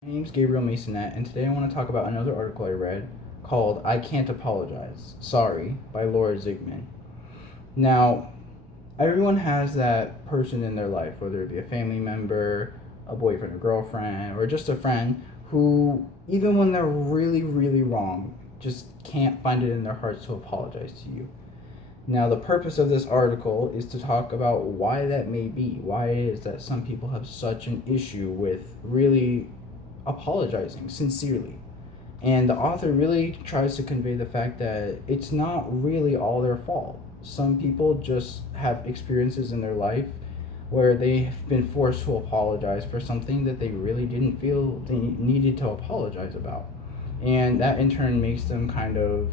My name's Gabriel Masonette, and today I want to talk about another article I read called I Can't Apologize, Sorry, by Laura Zigman. Now, everyone has that person in their life, whether it be a family member, a boyfriend or girlfriend, or just a friend, who, even when they're really, really wrong, just can't find it in their hearts to apologize to you. Now, the purpose of this article is to talk about why that may be. Why it is that some people have such an issue with really apologizing sincerely. And the author really tries to convey the fact that it's not really all their fault. Some people just have experiences in their life where they've been forced to apologize for something that they really didn't feel they needed to apologize about. And that in turn makes them kind of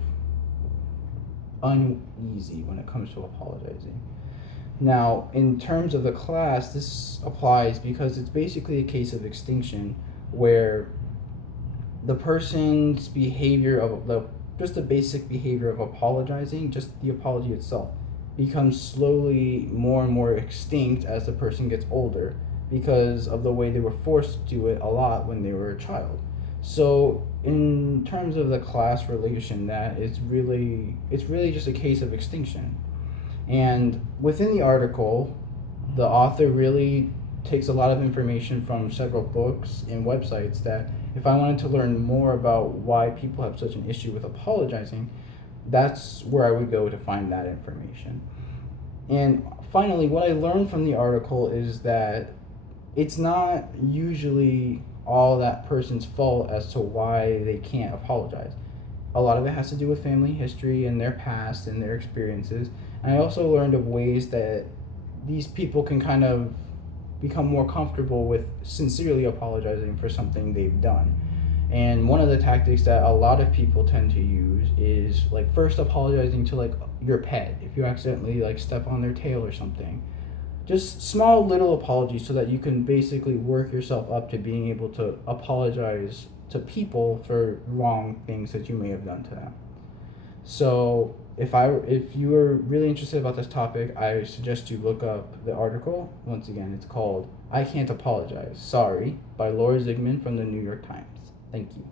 uneasy when it comes to apologizing. Now, in terms of the class, this applies because it's basically a case of extinction where the person's behavior of just the basic behavior of apologizing, just the apology itself, becomes slowly more and more extinct as the person gets older because of the way they were forced to do it a lot when they were a child. So in terms of the class relation, that it's really just a case of extinction. And within the article, the author really takes a lot of information from several books and websites that if I wanted to learn more about why people have such an issue with apologizing, that's where I would go to find that information. And finally, what I learned from the article is that it's not usually all that person's fault as to why they can't apologize. A lot of it has to do with family history and their past and their experiences. And I also learned of ways that these people can kind of become more comfortable with sincerely apologizing for something they've done. And one of the tactics that a lot of people tend to use is like first apologizing to like your pet if you accidentally like step on their tail or something. Just small little apologies so that you can basically work yourself up to being able to apologize to people for wrong things that you may have done to them. So if you are really interested about this topic, I suggest you look up the article. Once again, it's called I Can't Apologize, Sorry by Laura Zigman from the New York Times. Thank you.